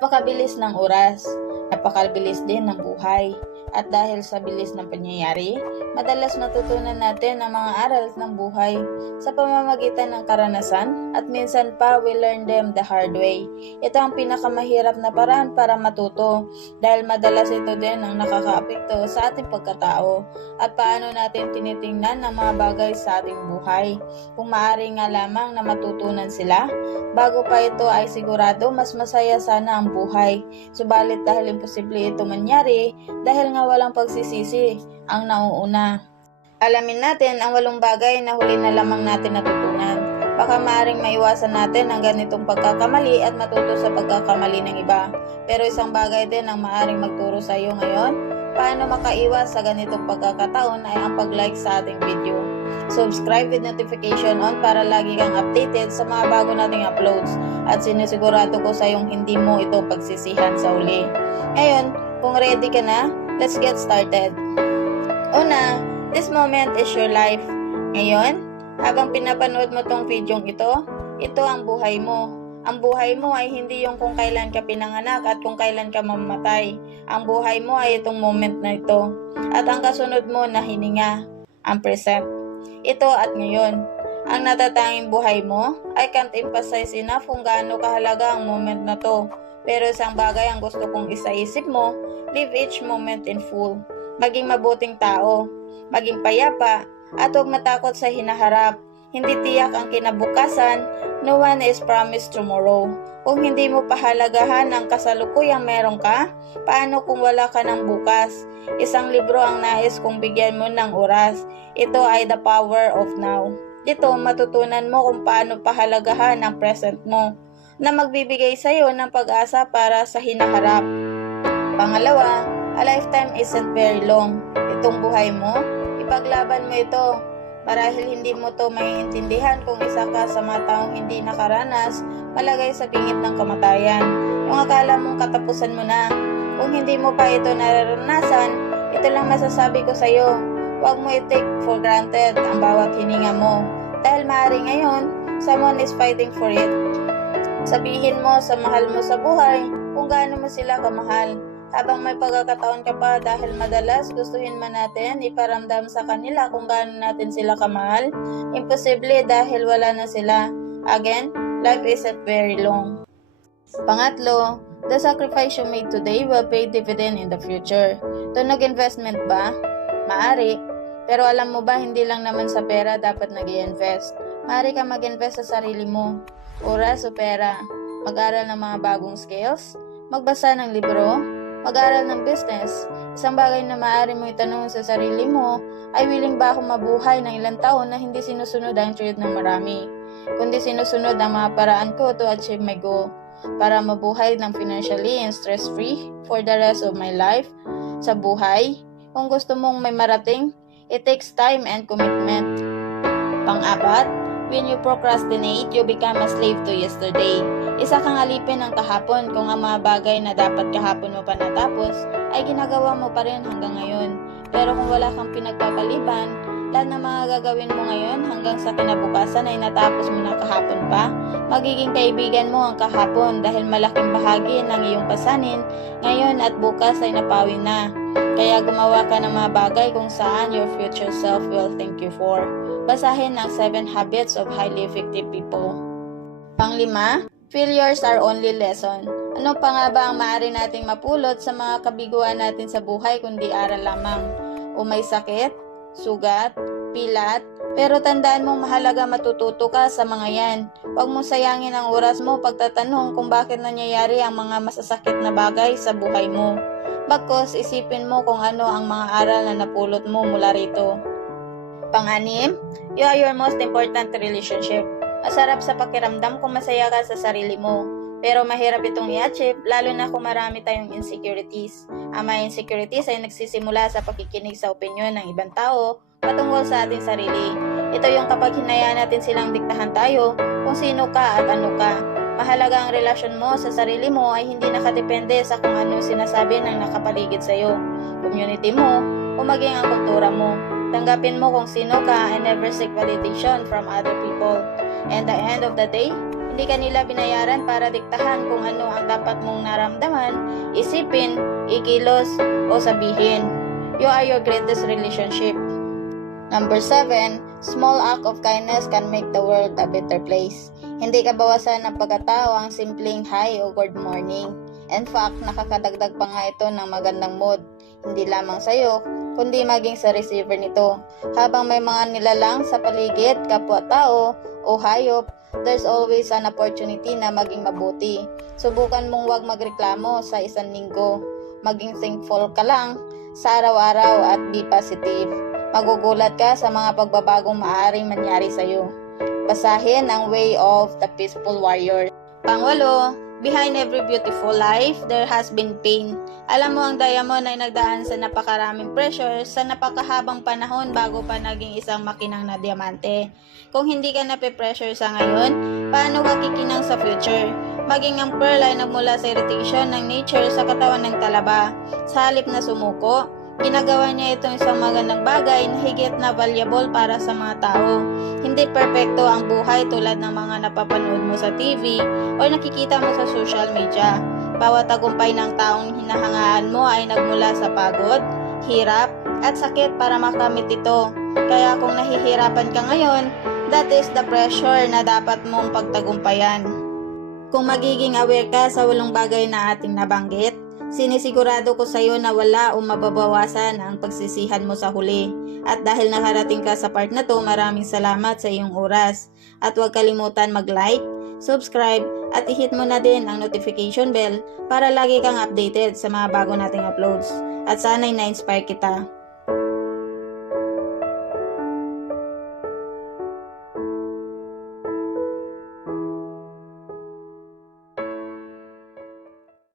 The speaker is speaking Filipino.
Napakabilis ng oras, napakabilis din ng buhay. At dahil sa bilis ng pangyayari, madalas natutunan natin ang mga aral ng buhay sa pamamagitan ng karanasan at minsan pa we learn them the hard way. Ito ang pinakamahirap na paraan para matuto dahil madalas ito din ang nakakaapekto sa ating pagkatao at paano natin tinitingnan ang mga bagay sa ating buhay. Kung maaari nga lamang na matutunan sila, bago pa ito ay sigurado mas masaya sana ang buhay. Subalit dahil imposible ito mangyari, dahil nga walang pagsisisi ang nauuna. Alamin natin ang walong bagay na huli na lamang natin natutunan. Baka maaring maiwasan natin ang ganitong pagkakamali at matuto sa pagkakamali ng iba. Pero isang bagay din ang maaring magturo sa iyo ngayon, paano makaiwas sa ganitong pagkakataon ay ang pag-like sa ating video. Subscribe with notification on para lagi kang updated sa mga bago nating uploads at sinisigurado ko sa iyong hindi mo ito pagsisihan sa uli. Ngayon, kung ready ka na, let's get started. Una, this moment is your life. Ngayon, habang pinapanood mo tong videong ito, ito ang buhay mo. Ang buhay mo ay hindi yung kung kailan ka pinanganak at kung kailan ka mamatay. Ang buhay mo ay itong moment na ito. At ang kasunod mo na hininga, ang present. Ito at ngayon. Ang natatanging buhay mo, I can't emphasize enough kung gaano kahalaga ang moment na to. Pero isang bagay ang gusto kong isaisip mo, live each moment in full. Maging mabuting tao, maging payapa, at huwag matakot sa hinaharap. Hindi tiyak ang kinabukasan, no one is promised tomorrow. Kung hindi mo pahalagahan ang kasalukuyang meron ka, paano kung wala ka ng bukas? Isang libro ang nais kong bigyan mo ng oras. Ito ay The Power of Now. Dito, matutunan mo kung paano pahalagahan ang present mo na magbibigay sa iyo ng pag-asa para sa hinaharap. Pangalawa, a lifetime isn't very long. Itong buhay mo, ipaglaban mo ito. Marahil hindi mo to maiintindihan kung isa ka sa mga taong hindi nakaranas malagay sa bingit ng kamatayan. Yung akala mong katapusan mo na. Kung hindi mo pa ito nararanasan, ito lang masasabi ko sa iyo. Huwag mo i-take for granted ang bawat hininga mo. Dahil maaari ngayon, someone is fighting for it. Sabihin mo sa mahal mo sa buhay kung gaano mo sila kamahal. Habang may pagkakataon ka pa dahil madalas gustuhin man natin iparamdam sa kanila kung gaano natin sila kamahal, imposible dahil wala na sila. Again, life isn't very long. Pangatlo, the sacrifice you made today will pay dividend in the future. Tunog investment ba? Maari. Pero alam mo ba, hindi lang naman sa pera dapat nag invest Maari ka mag-invest sa sarili mo oras o pera, mag-aral ng mga bagong skills, magbasa ng libro, mag-aral ng business. Isang bagay na maaari mo itanong sa sarili mo ay willing ba akong mabuhay ng ilang taon na hindi sinusunod ang trade ng marami, kundi sinusunod ang mga paraan ko to achieve my goal para mabuhay ng financially and stress-free for the rest of my life sa buhay. Kung gusto mong may marating, it takes time and commitment. Pang-apat, When you procrastinate, you become a slave to yesterday. Isa kang alipin ng kahapon kung ang mga bagay na dapat kahapon mo pa natapos ay ginagawa mo pa rin hanggang ngayon. Pero kung wala kang pinagpapaliban, lahat ng mga gagawin mo ngayon hanggang sa kinabukasan ay natapos mo na kahapon pa, magiging kaibigan mo ang kahapon dahil malaking bahagi ng iyong pasanin ngayon at bukas ay napawi na. Kaya gumawa ka ng mga bagay kung saan your future self will thank you for. Basahin ang 7 Habits of Highly Effective People. Panglima, failures are only lesson. Ano pa nga ba ang maaari nating mapulot sa mga kabiguan natin sa buhay kundi aral lamang? O may sakit, sugat, pilat, pero tandaan mong mahalaga matututo ka sa mga yan. Huwag mo sayangin ang oras mo pagtatanong kung bakit nangyayari ang mga masasakit na bagay sa buhay mo. Bagkos, isipin mo kung ano ang mga aral na napulot mo mula rito. Panganim, you are your most important relationship. Masarap sa pakiramdam kung masaya ka sa sarili mo. Pero mahirap itong i-achieve, lalo na kung marami tayong insecurities. Ang mga insecurities ay nagsisimula sa pakikinig sa opinion ng ibang tao patungkol sa ating sarili. Ito yung kapag hinayaan natin silang diktahan tayo kung sino ka at ano ka. Mahalaga ang relasyon mo sa sarili mo ay hindi nakadepende sa kung ano sinasabi ng nakapaligid sa iyo, community mo, o maging ang kultura mo. Tanggapin mo kung sino ka and never seek validation from other people. And the end of the day, Hindi ka nila binayaran para diktahan kung ano ang dapat mong naramdaman, isipin, ikilos, o sabihin. You are your greatest relationship. Number 7, small act of kindness can make the world a better place. Hindi ka bawasan ng pagkatao ang simpleng hi o good morning. In fact, nakakadagdag pa nga ito ng magandang mood. Hindi lamang sa'yo, kundi maging sa receiver nito. Habang may mga nilalang sa paligid, kapwa-tao o hayop, there's always an opportunity na maging mabuti. Subukan mong wag magreklamo sa isang linggo. Maging thankful ka lang sa araw-araw at be positive. Magugulat ka sa mga pagbabagong maaaring mangyari sa'yo. Basahin ang Way of the Peaceful Warrior. Pangwalo, behind every beautiful life, there has been pain. Alam mo ang diamond ay nagdaan sa napakaraming pressure sa napakahabang panahon bago pa naging isang makinang na diamante. Kung hindi ka nape-pressure sa ngayon, paano ka kikinang sa future? Maging ang pearl ay nagmula sa irritation ng nature sa katawan ng talaba. Sa halip na sumuko, ginagawa niya itong isang magandang bagay na higit na valuable para sa mga tao. Hindi perpekto ang buhay tulad ng mga napapanood mo sa TV o nakikita mo sa social media. Bawat tagumpay ng taong hinahangaan mo ay nagmula sa pagod, hirap, at sakit para makamit ito. Kaya kung nahihirapan ka ngayon, that is the pressure na dapat mong pagtagumpayan. Kung magiging aware ka sa walong bagay na ating nabanggit, sinisigurado ko sa iyo na wala o mababawasan ang pagsisihan mo sa huli. At dahil nakarating ka sa part na to, maraming salamat sa iyong oras. At huwag kalimutan mag-like, subscribe, at i-hit mo na din ang notification bell para lagi kang updated sa mga bago nating uploads. At sana'y na-inspire kita.